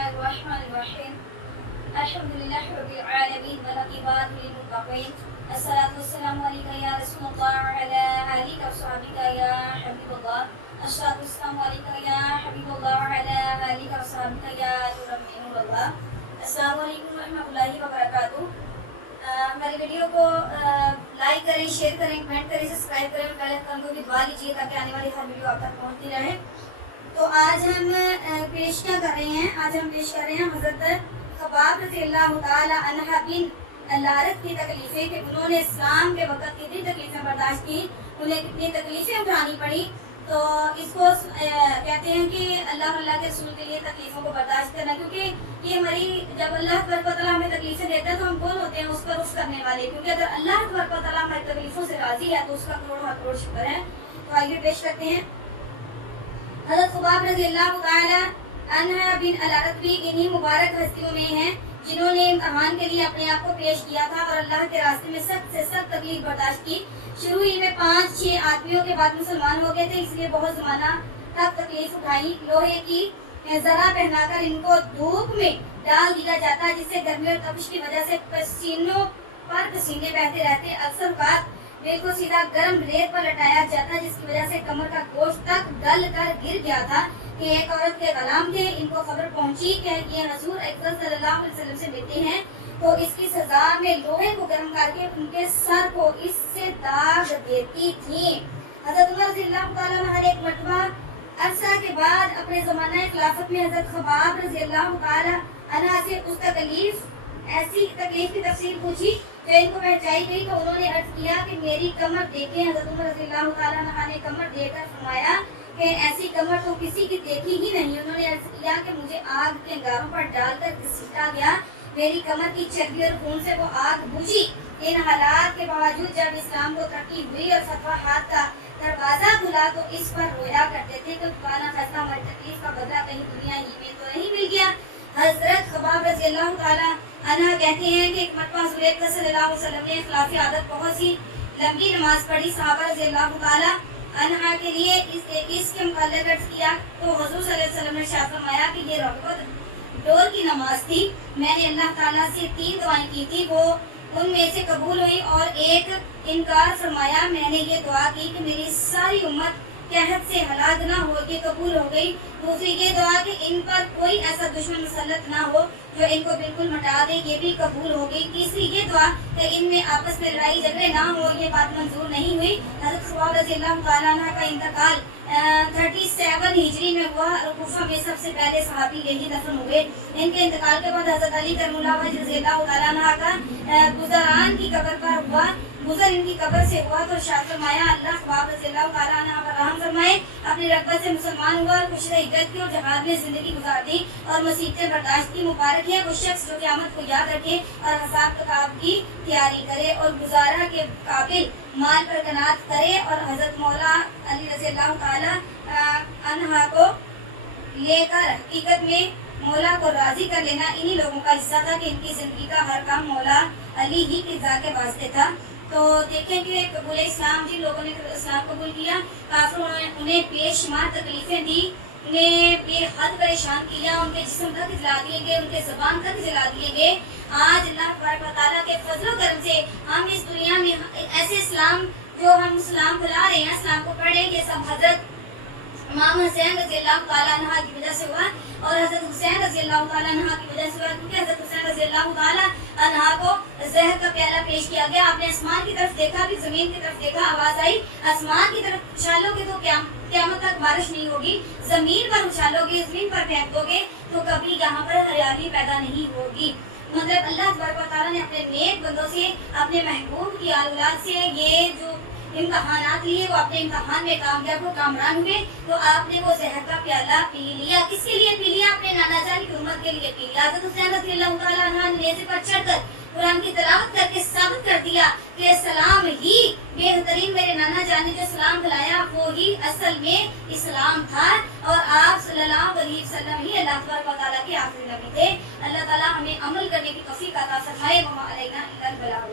बिस्मिल्लाहिर्रहमानिर्रहीम अल्हम्दुलिल्लाहि रब्बिल आलमीन वल-अक़ीबतु लिल-मुत्तक़ीन अस्सलातु वस्सलामु अलैका या रसूलल्लाह व अला आलिका व सहबिका या हबीबल्लाह अस्सलातु वस्सलामु अलैका या हबीबल्लाह व अला आलिका व सहबिका या नूरल्लाह। अस्सलामु अलैकुम व रहमतुल्लाहि व बरकातुहू। हमारी वीडियो को लाइक करें, शेयर करें, कमेंट करें, सब्सक्राइब करें, बेल आइकन को भी दबा लीजिए ताकि आने वाली हर वीडियो आप तक पहुंचती रहे। तो आज हम पेश क्या कर रहे हैं? आज हम पेश कर रहे हैं हज़रत ख़ब्बाब रज़ियल्लाहु ताला अन्हा बिन लारत की तकलीफ़ें कि उन्होंने इस्लाम के वक़्त कितनी तकलीफ़ें बर्दाश्त की, उन्हें कितनी तकलीफ़ें उठानी पड़ी। तो इसको कहते हैं कि अल्लाह के रसूल के लिए तकलीफ़ों को बर्दाश्त करना, क्योंकि ये हमारी जब अल्लाह तबारक व तआला हमें तकलीफ़ें देता है तो हम कौन होते हैं? उस पर रुख करने वाले, क्योंकि अगर अल्लाह तबारक व तआला हमारी तकलीफ़ों से राज़ी है तो उसका करोड़ शुक्र है। तो आइए पेश करते हैं। हज़रत ख़ब्बाब रज़ियल्लाहु ताला अन्हा बिन लारत भी इन्हीं मुबारक हस्तियों में हैं जिन्होंने इम्तिहान के लिए अपने आप को पेश किया था और अल्लाह के रास्ते में सख्त से सख्त तकलीफ बर्दाश्त की। शुरू ही में 5-6 आदमियों के बाद मुसलमान हो गए थे, इसलिए बहुत ज़माना तक तकलीफ उठाई। लोहे की जरा पहनाकर इनको धूप में डाल दिया जाता, जिससे गर्मी और तपिश की वजह से पसीनों पर पसीने बहते रहते। अक्सर बात बिल्कुल सीधा गर्म रेत पर लटाया जाता, जिसकी वजह से कमर का गोश्त तक गल कर गिर गया था कि एक औरत के गुलाम थे। इनको खबर पहुंची कि ये हुजूर अकबर सल्लल्लाहु अलैहि वसल्लम से मिलते हैं, तो इसकी सजा में लोहे को गर्म करके उनके सर को इससे दाग देती थी। हज़रत उमर रज़ियल्लाहु ताला अन्हु एक मरतबा अरसा के बाद अपने ज़माना खिलाफत में हज़रत ख़ब्बाब रज़ियल्लाहु ताला अन्हु से उस ऐसी तकलीफ की तफसील पूछी जो इनको पहचाई गई, तो उन्होंने अर्ज किया कि मेरी कमर देखें। हज़रत उमर रज़ियल्लाहु ताला अन्हु ने कमर देखकर फरमाया कि ऐसी कमर तो किसी की देखी ही नहीं। उन्होंने अर्ज किया कि मुझे आग के अंगारों पर डालकर घसीटा गया, मेरी कमर की चर्बी और खून से वो आग बुझी। इन हालात के बावजूद जब इस्लाम को तरक्की हुई और फतवा हाथ का दरवाजा खुला तो इस पर रोया करते थे कि खुदा खास्ता हमारी तकलीफ का बदला कहीं दुनिया ही में तो नहीं मिल गया। हज़रत ख़ब्बाब रज़ियल्लाहु ताला अन्हा कहते हैं कि एक मरतबा हुज़ूर अकबर सल्लल्लाहु अलैहि वसल्लम ने खिलाफ़ी आदत बहुत सी लंबी नमाज पढ़ी। सहाबा रज़ियल्लाहु ताला अन्हा के लिए इसके मुताल्लिक़ अर्ज़ किया तो हुज़ूर सल्लल्लाहु अलैहि वसल्लम ने इरशाद फरमाया कि ये रग़बत डोर की नमाज थी। मैंने अल्लाह ताला से 3 दुआएं की थी, वो उनमें से कबूल हुई और एक इनकार फरमाया। मैंने ये दुआ की कि मेरी सारी उम्मत कहत से हलाक ना हो, ये कबूल हो गई। दूसरी ये दुआ कि इन पर कोई ऐसा दुश्मन मुसल्लत ना हो जो इनको बिल्कुल मिटा दे, ये भी कबूल हो गई। तीसरी ये दुआ कि इनमें आपस में लड़ाई झगड़े ना हो, ये बात मंजूर नहीं हुई। हज़रत ख़ब्बाब रज़ियल्लाहु ताला अन्हु का इंतकाल 37 हिजरी में हुआ और कूफा में सबसे पहले सहाबी यही दफन हुए। इनके इंतकाल के बाद हज़रत अली करमुल्लाह वजह रज़ियल्लाहु ताला अन्हु का गुज़रान की कब्र पर हुआ, गुज़र इनकी कब्र से हुआ तो इरशाद फरमाया अल्लाह ख़ब्बाब रज़ियल्लाहु ताला अन्हु पर रहम फरमाए। अपनी रग़बत से मुसलमान हुआ और खुश हिजरत की और जहाद में ज़िंदगी गुजार दी और मुसीबतें बर्दाश्त की। मुबारक है वो शख्स जो क़यामत को याद रखे और हिसाब किताब की तैयारी करे और गुजारा के काबिल माल पर कनात करे और हज़रत मौला अली रज़ियल्लाहु ताला अन्हा को लेकर हकीकत में मौला को राज़ी कर लेना इन्हीं लोगों का हिस्सा था कि इनकी ज़िंदगी का हर काम मौला अली ही की रज़ा के वास्ते था। तो देखें कि कबूल इस्लाम जिन लोगों ने इस्लाम कबूल किया, काफिरों ने उन्हें बेशुमार तकलीफ़ें दी, उन्हें बेहद परेशान किया, उनके जिस्म तक जला दिए गए, उनके ज़बान तक जला दिए गए। आज अल्लाह तबारक व तआला के फजल करम से हम इस दुनिया में ऐसे इस्लाम जो हम इस्लाम बुला रहे हैं, इस्लाम को पढ़ रहे हैं, ये सब हज़रत इमाम हुसैन रज़ियल्लाहु ताला अन्हा की वजह से हुआ और हज़रत हुसैन रज़ियल्लाहु ताला अन्हा की वजह से हुआ, क्योंकि हज़रत हुसैन रज़ियल्लाहु ताला अन्हा को ज़हर का प्याला पेश किया गया। आपने आसमान की तरफ देखा, भी ज़मीन की तरफ देखा, आवाज़ आई आसमान की तरफ उछालोगे तो क़यामत तक बारिश नहीं होगी, ज़मीन पर उछालोगे, ज़मीन पर फेंक दोगे तो कभी यहाँ पर हरियाली पैदा नहीं होगी। मतलब अल्लाह तबारक व तआला ने अपने नेक बंदों से, अपने महबूब की औलाद से ये जो इम्तहानात लिए वो अपने इम्तहान में कामयाब हो, कामरान हुए। तो आपने वो जहर का प्याला पी लिया, किसके लिए पी लिया? अपने नाना जान की उम्मत के लिए पी लिया। हज़रत हुसैन रज़ियल्लाहु ताला अन्हु ने नेज़े पर चढ़कर कुरान की तिलावत करके साबित कर दिया कि सलाम ही बेहतरीन, मेरे नाना जान ने जो सलाम खिलाया वो ही असल में इस्लाम था और आप सल्लल्लाहु अलैहि वसल्लम ही अल्लाह तबारक व तआला के आखिरी नबी थे। अल्लाह ताला हमें अमल करने की तौफीक अता फरमाए। व मा अलैना इल्लल बलाग।